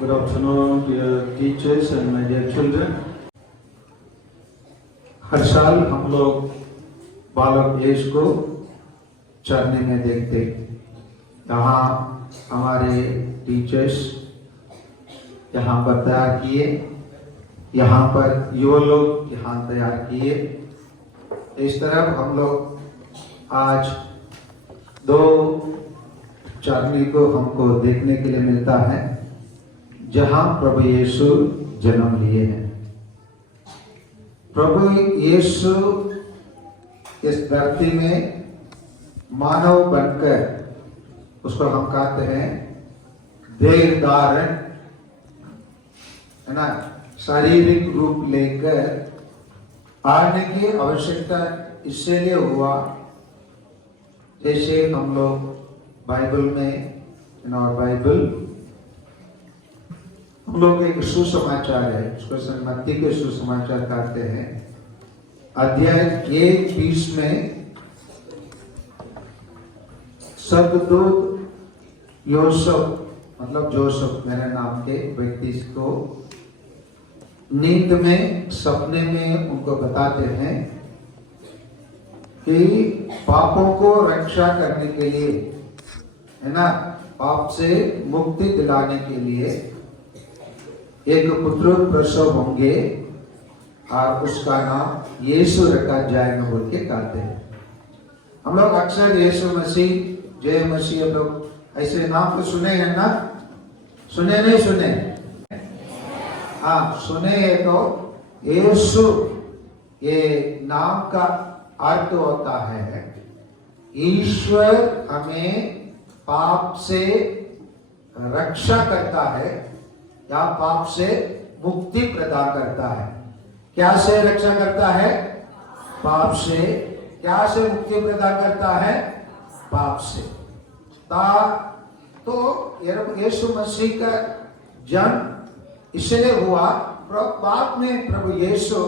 Good afternoon, dear teachers and my dear children. हर साल हम लोग बालक यीशु को चढ़ने में देखते। यहाँ हमारे टीचर्स यहाँ पर तैयार किए, यहाँ पर युवा लोग यहाँ तैयार किए। इस तरह हम लोग आज दो चढ़ने को हमको देखने के लिए मिलता है जहाँ प्रभु यीशु जन्म लिए हैं। प्रभु यीशु इस धरती में मानव बनकर, उसको हम कहते हैं देह धारण, है ना, शारीरिक रूप लेकर आने की आवश्यकता इसलिए हुआ, जैसे हम लोग बाइबल में, इन आवर बाइबल हम लोग एक सुसमाचार है, उसको मत्ती के सुसमाचार कहते हैं। अध्याय 1:20 में स्वर्गदूत योसेफ, मतलब जोसेफ मेरे नाम के व्यक्ति को नींद में, सपने में उनको बताते हैं कि पापों को रक्षा करने के लिए, है ना, पाप से मुक्ति दिलाने के लिए एक पुत्र प्रसव होंगे और उसका नाम यीशु रखा जाएगा बोल के कहते हैं। हम लोग अक्सर यीशु मसीह, जय मसीह, हम लोग ऐसे नाम तो सुने हैं ना? सुने नहीं सुने? हाँ सुने हैं। तो यीशु ये नाम का अर्थ होता है ईश्वर हमें पाप से रक्षा करता है या पाप से मुक्ति प्रदान करता है। क्या से रक्षा करता है? पाप से। क्या से मुक्ति प्रदान करता है? पाप से। तो यीशु मसीह का जन्म इसलिए हुआ, बाद में प्रभु यीशु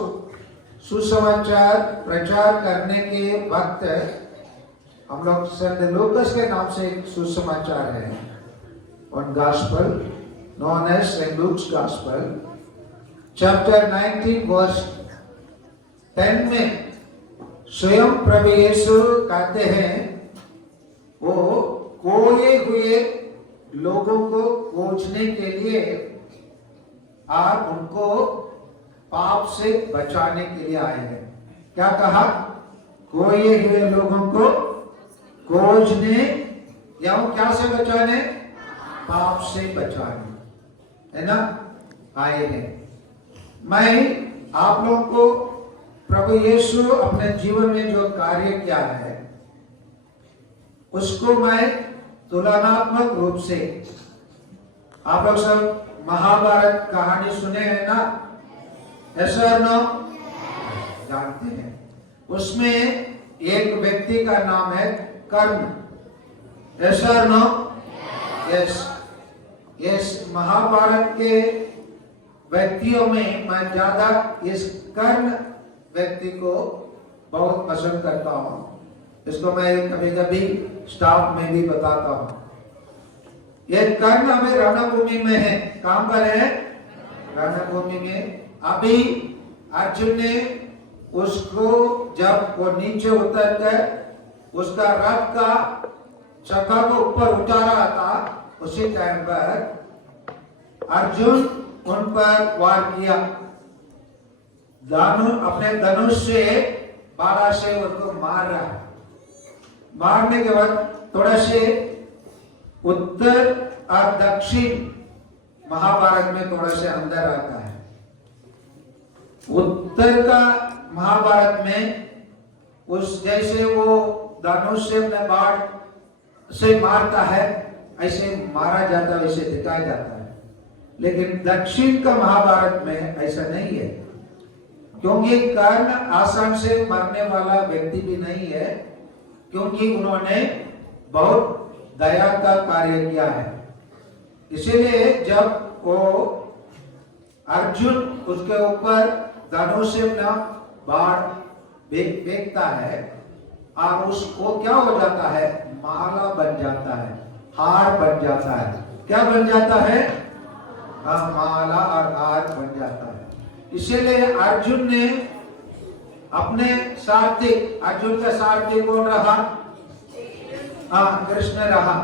सुसमाचार प्रचार करने के वक्त, हम लोग सेंट लूकास के नाम से एक सुसमाचार है, one gospel known as St. Luke's Gospel, chapter 19 verse 10 में स्वयं प्रभु यीशु कहते हैं वो खोए हुए लोगों को खोजने के लिए और उनको पाप से बचाने के लिए आए हैं। क्या कहा? खोए हुए लोगों को खोजने या क्या से बचाने? पाप से बचाने, है ना, आए हैं। मैं आप लोगों को प्रभु यीशु अपने जीवन में जो कार्य किया है उसको मैं तुलनात्मक रूप से, आप लोग सब महाभारत कहानी सुने हैं ना? ऐसा ना जानते हैं। उसमें एक व्यक्ति का नाम है कर्ण। ऐसा ना? यस। इस महाभारत के व्यक्तियों में मैं ज्यादा इस कर्ण व्यक्ति को बहुत पसंद करता हूँ। इसको मैं कभी कभी स्टाफ में भी बताता हूँ। ये कर्ण हमें रणभूमि में है। कहाँ पर है? रणभूमि में। अभी अर्जुन ने उसको, जब वो नीचे उतर कर उसका रथ का चक्का को ऊपर उठा रहा था, उसी टाइम पर अर्जुन उन पर वार किया। अपने धनुष से बाड़ा से उनको मार रहा है। मारने के बाद थोड़ा से उत्तर और दक्षिण महाभारत में थोड़ा से अंदर आता है। उत्तर का महाभारत में उस जैसे वो धनुष से अपने बाण से मारता है, ऐसे मारा जाता है, वैसे दिखाया जाता है। लेकिन दक्षिण का महाभारत में ऐसा नहीं है, क्योंकि कर्ण आसान से मरने वाला व्यक्ति भी नहीं है, क्योंकि उन्होंने बहुत दया का कार्य किया है। इसीलिए जब वो अर्जुन उसके ऊपर धनुष से अपना बाण फेंकता है और उसको क्या हो जाता है? माला बन जाता है, हार बन जाता है। क्या बन जाता है? माला और हार बन जाता है। इसीलिए अर्जुन ने अपने सारथी, अर्जुन का सारथी कौन रहा? कृष्ण रहा।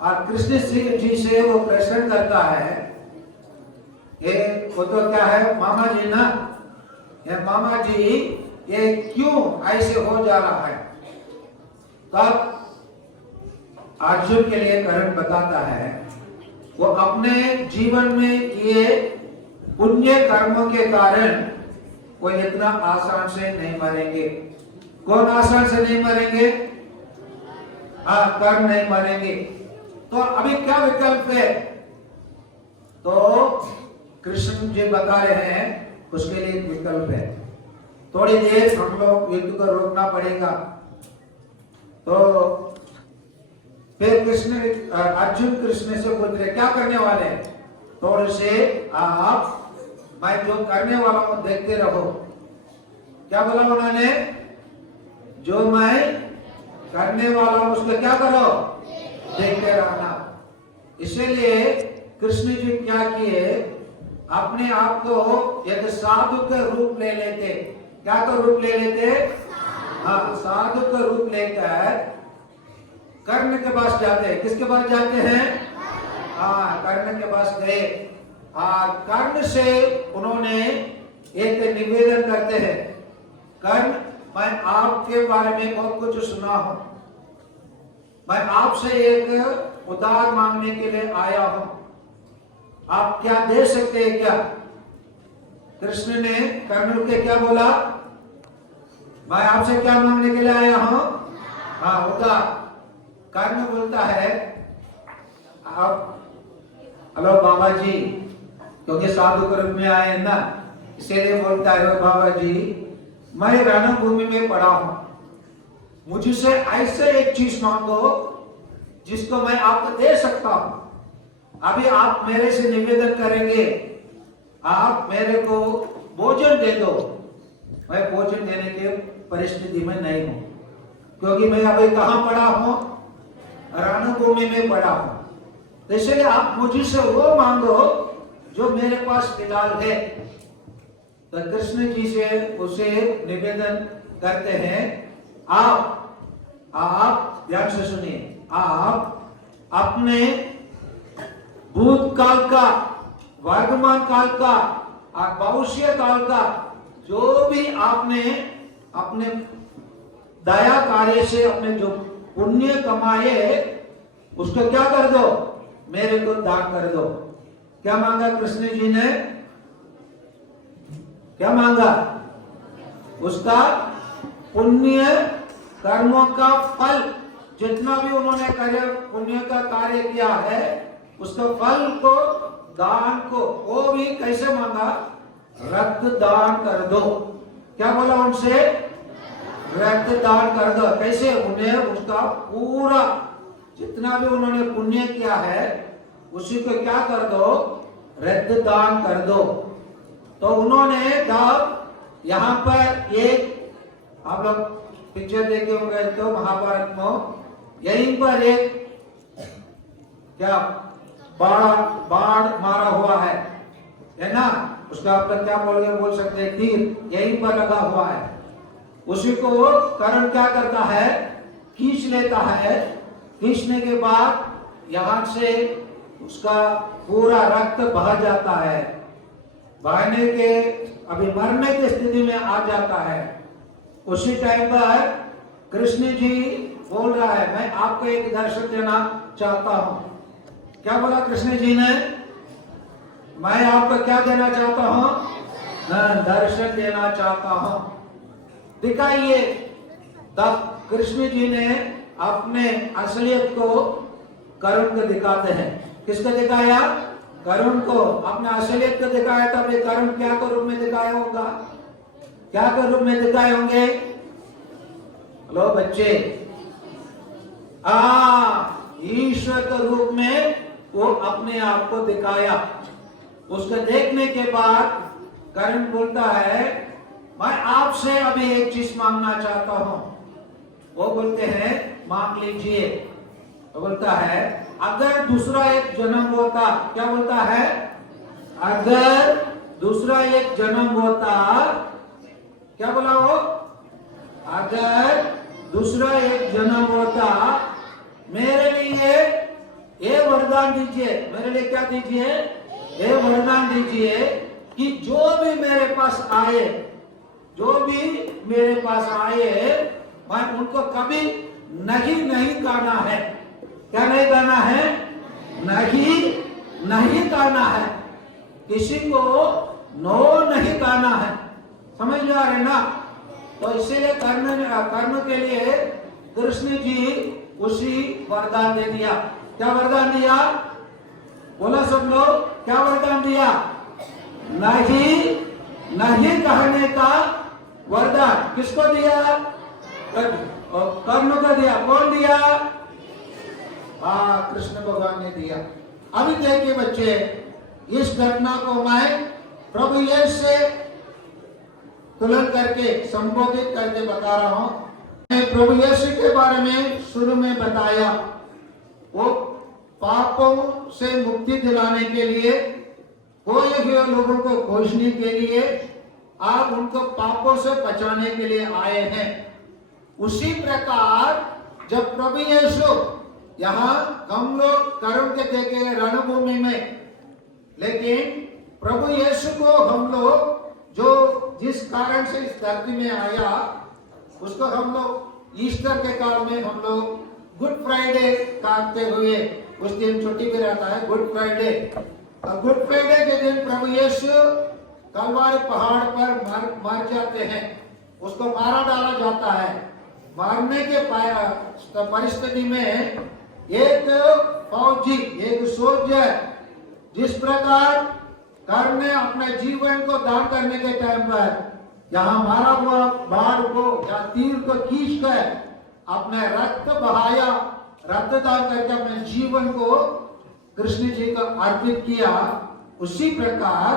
और कृष्ण जी से वो प्रश्न करता है, वो तो क्या है मामा जी ना, ये मामा जी ये क्यों ऐसे हो जा रहा है? तब अर्जुन के लिए कर्ण बताता है, वो अपने जीवन में ये पुण्य कर्मों के कारण वो इतना आसान से नहीं मरेंगे। कौन आसान से नहीं मरेंगे? कर्ण नहीं मरेंगे। तो अभी क्या विकल्प है? तो कृष्ण जी बता रहे हैं उसके लिए एक विकल्प है। थोड़ी देर हम लोग युद्ध को रोकना पड़ेगा। तो फिर अर्जुन कृष्ण से बोल रहे क्या करने वाले हैं? थोड़े से आप मैं जो करने वाला हूं देखते रहो। क्या बोला उन्होंने? जो मैं करने वाला हूं उसको क्या करो? देखते रहना। इसीलिए कृष्ण जी क्या किए, अपने आप को एक साधु का रूप ले लेते। क्या का रूप ले लेते? साधु का रूप लेकर कर्ण के पास जाते हैं। किसके पास जाते हैं? कर्ण के पास गए। कर्ण से उन्होंने एक निवेदन करते हैं, कर्ण मैं आपके बारे में बहुत कुछ सुना हूं, मैं आपसे एक उधार मांगने के लिए आया हूं, आप क्या दे सकते हैं क्या? कृष्ण ने कर्ण के क्या बोला? मैं आपसे क्या मांगने के लिए आया हूं? उधार। कर्ण बोलता है, आप हेलो बाबा जी, क्योंकि साधु के रूप में आए हैं ना, इसीलिए बोलता है बाबा जी मैं रणभूमि में पड़ा हूं, मुझसे ऐसे एक चीज मांगो जिसको मैं आपको दे सकता हूं। अभी आप मेरे से निवेदन करेंगे, आप मेरे को भोजन दे दो। मैं भोजन देने के परिस्थिति में नहीं हूं, क्योंकि मैं अभी कहां पड़ा हूं? रणभूमि में पड़ा हूं। तो इसलिए आप मुझसे वो मांगो जो मेरे पास फिलहाल है। तो कृष्ण जी से उसे निवेदन करते हैं, आप ध्यान से सुनिए, आप अपने भूतकाल का, वर्तमान काल का और भविष्य काल का जो भी आपने अपने दया कार्य से अपने जो पुण्य कमाए उसको क्या कर दो? मेरे को दान कर दो। क्या मांगा कृष्ण जी ने? क्या मांगा? उसका पुण्य कर्मों का फल, जितना भी उन्होंने कार्य पुण्य का कार्य किया है उसका फल को, दान को, वो भी कैसे मांगा? रक्त दान कर दो। क्या बोला उनसे? रक्त दान कर दो। कैसे? उन्हें उसका पूरा जितना भी उन्होंने पुण्य किया है उसी को क्या कर दो? रक्त दान कर दो। तो उन्होंने तब यहाँ पर एक, आप लोग पिक्चर देखे होंगे तो महाभारत में यहीं पर एक क्या बाढ़ मारा हुआ है ना, उसका आप लोग क्या बोल सकते हैं? तीर यहीं पर लगा हुआ है। उसी को कर्ण क्या करता है? खींच लेता है। खींचने के बाद यहां से उसका पूरा रक्त बह जाता है, बहने के अभी मरने की स्थिति में आ जाता है। उसी टाइम पर कृष्ण जी बोल रहा है, मैं आपको एक दर्शन देना चाहता हूं। क्या बोला कृष्ण जी ने? मैं आपको क्या देना चाहता हूं? दर्शन देना चाहता हूं, दिखाइए। तब कृष्ण जी ने अपने असलियत को कर्ण को दिखाते हैं। किसको दिखाया? कर्ण को अपने असलियत को दिखाया। तब ये कर्ण क्या के रूप में दिखाया होगा? क्या के रूप में दिखाए होंगे? हेलो बच्चे, ईश्वर के रूप में वो अपने आप को दिखाया। उसको देखने के बाद कर्ण बोलता है, मैं आपसे अभी एक चीज मांगना चाहता हूं। वो बोलते हैं मांग लीजिए। तो बोलता है अगर दूसरा एक जन्म होता, क्या बोलता है? अगर दूसरा एक जन्म होता, क्या बोला वो? अगर दूसरा एक जन्म होता, मेरे लिए ये वरदान दीजिए, मेरे लिए क्या दीजिए? ये वरदान दीजिए कि जो भी मेरे पास आए, जो भी मेरे पास आए, मैं उनको कभी नहीं कहना है। क्या नहीं कहना है? नहीं कहना है। किसी को नो नहीं कहना है। समझ में आ रहे ना? तो इसीलिए कर्म के लिए कृष्ण जी उसी वरदान दे दिया। क्या वरदान दिया? बोला सब लोग, क्या वरदान दिया? नहीं कहने का वरदान। किसको दिया? कर्ण को दिया। कौन दिया? कृष्ण भगवान ने दिया। अभी देखिए बच्चे, इस घटना को मैं प्रभु यीशु से तुलन करके संबोधित करके बता रहा हूं। मैं प्रभु यीशु के बारे में शुरू में बताया, वो पापों से मुक्ति दिलाने के लिए, खोए हुए लोगों को खोजने के लिए, आप उनको पापों से बचाने के लिए आए हैं। उसी प्रकार जब प्रभु यीशु यहाँ हम लोग कर्म के देखे रणभूमि में, लेकिन प्रभु यीशु को हम लोग जो जिस कारण से इस धरती में आया, उसको हम लोग ईस्टर के काल में हम लोग गुड फ्राइडे काटते हुए, उस दिन छुट्टी भी रहता है गुड फ्राइडे। गुड फ्राइडे के दिन प्रभु यीशु कलवारी पहाड़ पर मर जाते हैं, उसको मारा डाला जाता है। मारने के परिस्थिति में एक फौजी, एक सोल्जर, जिस प्रकार कर्ण ने अपने जीवन को दान करने के टाइम पर यहाँ मारा हुआ बाढ़ को या तीर को खींच कर अपने रक्त बहाया, रक्तदान करके अपने जीवन को कृष्ण जी को अर्पित किया, उसी प्रकार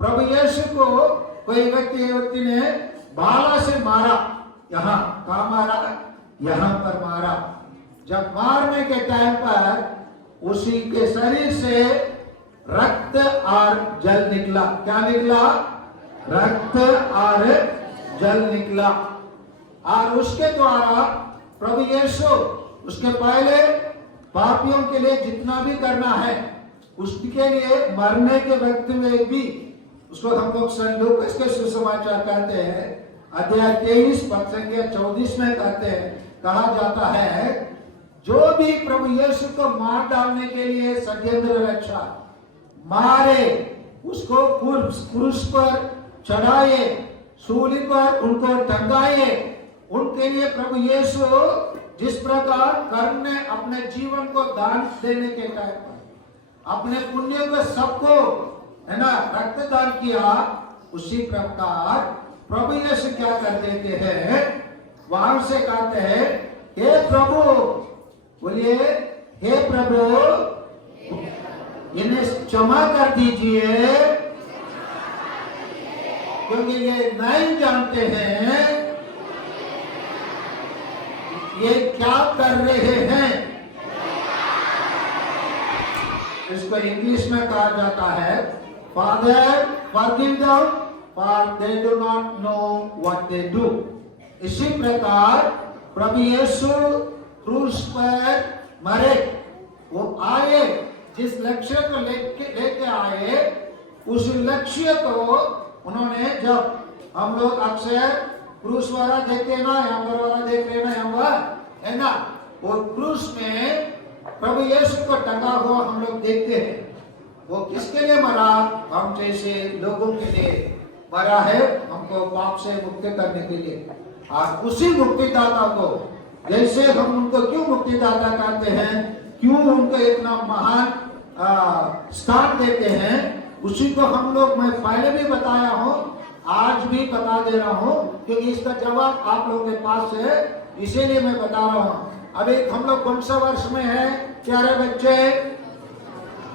प्रभु यीशु को कोई व्यक्ति ने भाला से मारा। यहाँ कहाँ मारा? यहाँ पर मारा। जब मारने के टाइम पर उसी के शरीर से रक्त और जल निकला। क्या निकला? रक्त और जल निकला। और उसके द्वारा प्रभु यीशु उसके पहले पापियों के लिए जितना भी करना है, उसके लिए मरने के वक्त में भी, उसको हम लोग संत लूकास के सुसमाचार कहते हैं, अध्याय 23 पद संख्या 34 में कहते हैं, कहा जाता है, जो भी प्रभु यीशु को मार डालने के लिए षड्यंत्र रचा, मारे, उसको क्रूस पर चढ़ाए, सूली पर उनको टंगाए, उनके लिए प्रभु यीशु जिस प्रकार कर्ण ने अपने जीवन को दान देने के टाइम पर अपने पुण्य को सबको, है ना, रक्तदान किया, उसी प्रकार प्रभु यीशु क्या कर देते हैं? वहां से कहते हैं, हे प्रभु, बोलिए हे प्रभु, इन्हें क्षमा कर दीजिए, क्योंकि ये नहीं जानते हैं ये क्या कर रहे हैं। इसको इंग्लिश में कहा जाता है, father forgive them for they do not know what they do. इसी प्रकार प्रभु यीशु क्रूस पर मरे, वो आए, जिस लक्ष्य को लेके आए, उस लक्ष्य को उन्होंने, जब हम लोग अक्सर क्रूस वाला देखते ना, एम्बर वाला देख रहे ना, एम्बर है ना, वो क्रूस में प्रभु यीशु को टंगा हुआ हम लोग देखते हैं। वो किसके लिए मरा? हम जैसे लोगों के लिए मरा है, हमको पाप से मुक्त करने के लिए। और उसी मुक्तिदाता को, जैसे हम उनको क्यों मुक्तिदाता कहते हैं, क्यों उनको इतना महान स्थान देते हैं, उसी को हम लोग, मैं पहले भी बताया हूँ, आज भी बता दे रहा हूँ, क्योंकि इसका जवाब आप लोगों के पास है, इसीलिए मैं बता रहा हूँ। अभी हम लोग कौन सा वर्ष में है प्यारे बच्चे?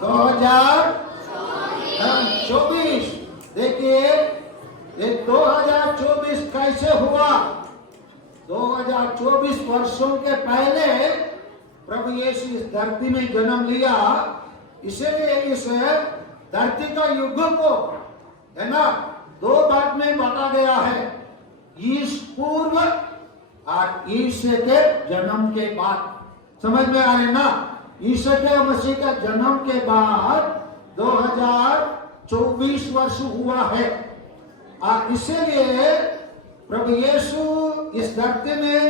2024। देखिए ये 2024 कैसे हुआ? 2024 वर्षों के पहले प्रभु यीशु इस धरती में जन्म लिया, इसलिए इस धरती का युग को, है ना, दो भाग में बांटा गया है, ईश पूर्व और ईश्वर के जन्म के बाद। समझ में आ रहे ना? ईश्वर के मसीह का जन्म के बाद 2024 वर्ष हुआ है, और इसीलिए प्रभु यीशु इस धरती में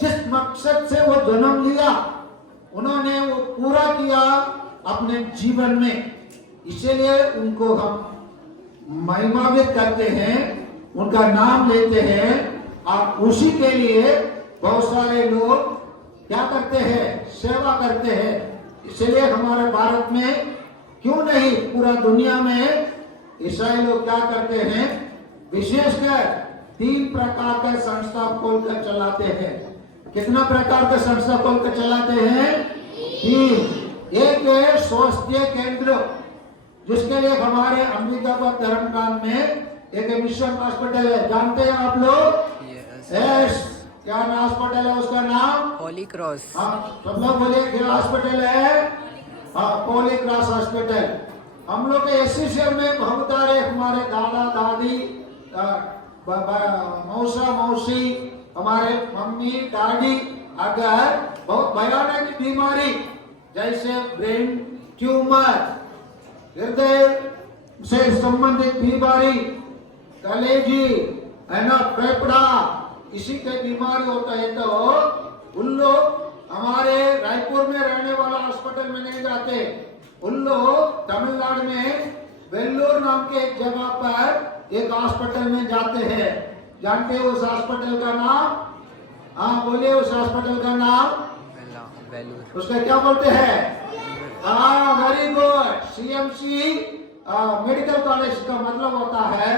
जिस मकसद से वो जन्म लिया, उन्होंने वो पूरा किया अपने जीवन में। इसीलिए उनको हम महिमान्वित करते हैं, उनका नाम लेते हैं, और उसी के लिए बहुत सारे लोग क्या करते हैं? सेवा करते हैं। इसलिए हमारे भारत में क्यों नहीं, पूरा दुनिया में ईसाई लोग क्या करते हैं? विशेषकर 3 प्रकार का संस्था खोलकर चलाते हैं। कितना प्रकार का संस्था खोलकर चलाते हैं? 3। एक है स्वास्थ्य केंद्र, जिसके लिए हमारे अम्बिकापुर धर्मकांड में एक मिशन हॉस्पिटल है, जानते हैं आप लोग? यस। क्या हॉस्पिटल है उसका नाम? होली क्रॉस। हाँ, सब लोग बोलिए क्या हॉस्पिटल है? हाँ, होली क्रॉस हॉस्पिटल। हम लोग के एसी शहर में बहुत सारे हमारे दादा दादी, मौसा मौसी, हमारे मम्मी डैडी अगर बहुत भयानक बीमारी जैसे ब्रेन ट्यूमर, हृदय से संबंधित बीमारी, कलेजी, है ना, फेफड़ा, इसी के बीमारी होता है, तो उन लोग हमारे रायपुर में रहने वाला हॉस्पिटल में नहीं जाते, उन लोग तमिलनाडु में वेल्लोर नाम के एक जगह पर एक हॉस्पिटल में जाते हैं। जानते हो उस हॉस्पिटल का नाम? हाँ बोलिए, उस हॉस्पिटल का नाम उसका क्या बोलते हैं? हाँ, very good, CMC medical college का मतलब होता है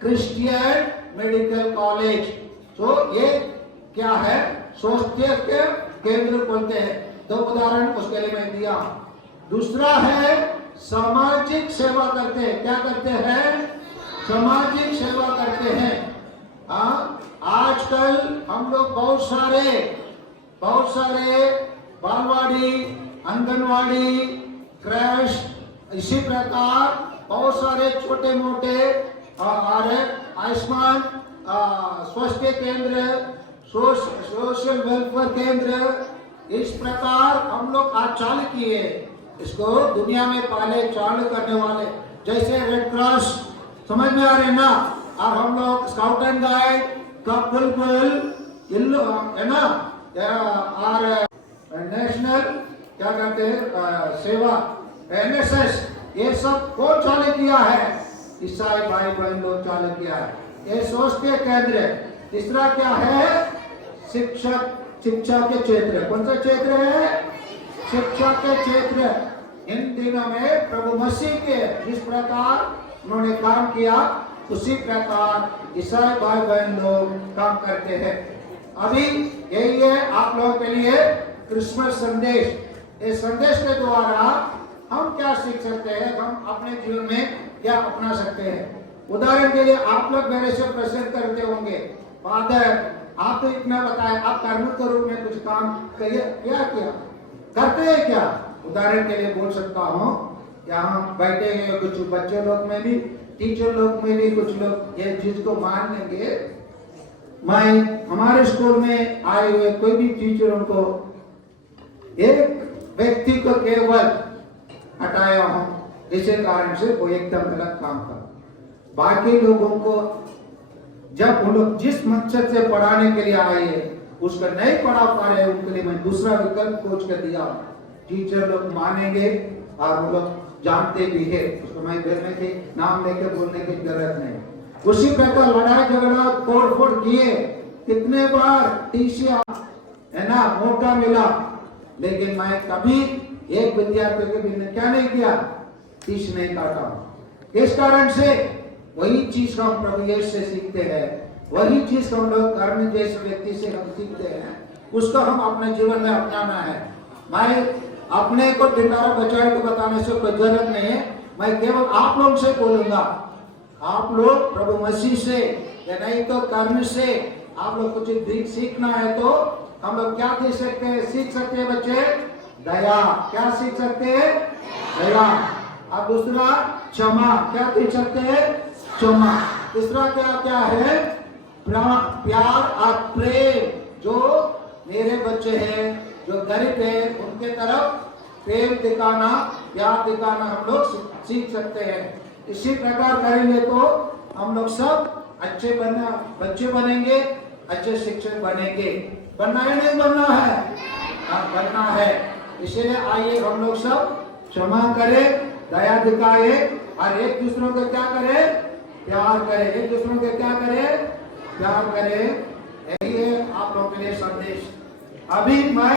क्रिश्चियन मेडिकल कॉलेज। तो ये क्या है? स्वास्थ्य के केंद्र बोलते हैं। 2 उदाहरण उसके लिए मैं दिया। दूसरा है सामाजिक सेवा करते हैं। क्या करते हैं? सामाजिक सेवा करते हैं। हाँ, आजकल हम लोग बहुत सारे बालवाड़ी, आंगनवाड़ी, क्रैश, इसी प्रकार बहुत सारे छोटे मोटे आयुष्मान स्वास्थ्य केंद्र, सोशल वेलफेयर केंद्र, इस प्रकार हम लोग आज चालू किए। इसको दुनिया में पहले चालू करने वाले जैसे रेड क्रॉस, समझ में आ रहे ना? और हम लोग स्काउट एंड गाइड, कपल है ना, और नेशनल क्या कहते हैं सेवा, एनएसएस, ये सब कौन चालू किया है? ईसाई भाई बहन लोग चालू किया है। ये स्वास्थ्य केंद्र। तीसरा क्या है? शिक्षा के क्षेत्र। कौन सा क्षेत्र है? शिक्षा के क्षेत्र। इन दिनों में प्रभु मसीह के जिस प्रकार उन्होंने काम किया, उसी प्रकार ईसाई भाई बहन लोग काम करते हैं। अभी यही है आप लोगों के लिए क्रिसमस संदेश। इस संदेश के द्वारा हम क्या सीख सकते हैं, हम अपने जीवन में क्या अपना सकते हैं? उदाहरण के लिए आप लोग मेरे से प्रश्न करते होंगे, फादर आप तो इतना बताए, आप कर्म के रूप में कुछ काम करिए, क्या किया करते हैं क्या? उदाहरण के लिए बोल सकता हूँ, यहाँ बैठे हैं कुछ बच्चे लोग में भी, टीचर लोग में भी कुछ लोग ये चीज को मान लेंगे। मैं हमारे स्कूल में आए हुए कोई भी टीचर उनको एक व्यक्ति को केवल हटाया हूँ, इसी कारण से वो एकदम गलत काम कर। बाकी लोगों को जब वो लोग जिस मकसद से पढ़ाने के लिए आए उसको नहीं पढ़ा पा रहे, उनके लिए मैं दूसरा विकल्प खोज कर दिया। टीचर लोग मानेंगे और वो लोग जानते भी है, उसको मैं घर के नाम लेकर बोलने की जरूरत नहीं। उसी प्रकार लड़ाई झगड़ा तोड़ फोड़ किए, कितने बार टीसी है ना मौका मिला, लेकिन मैं कभी एक विद्यार्थी के भी क्या नहीं किया, टीस नहीं काटा। इस कारण से वही चीज को हम प्रभु यीशु से सीखते हैं, वही चीज को हम लोग कर्म जैसे व्यक्ति से हम सीखते हैं, उसको हम अपने जीवन में अपनाना है। मैं अपने को ढिंढारा बचाने को बताने से कोई जरूरत नहीं है, मैं केवल आप लोग से बोलूंगा। आप लोग प्रभु मसीह से या नहीं तो कर्म से आप लोग कुछ सीखना है तो हम लोग क्या सीख सकते हैं बच्चे? दया। क्या सीख सकते हैं? दया। अब दूसरा क्षमा। क्या कह सकते हैं? क्षमा। तीसरा क्या क्या है? प्यार और प्रेम। जो मेरे बच्चे हैं, जो गरीब है, उनके तरफ प्रेम दिखाना, प्यार दिखाना हम लोग सीख सकते हैं। इसी प्रकार करेंगे तो हम लोग सब अच्छे बच्चे बनेंगे, अच्छे शिक्षक बनेंगे। बनना है नहीं बनना है? हाँ, बनना है। इसलिए आइए हम लोग सब क्षमा करें, दया दिखाए और एक दूसरों को क्या करें? प्यार करें। एक दूसरों को क्या करें? प्यार करें। यही है आप लोगों के लिए संदेश। अभी मैं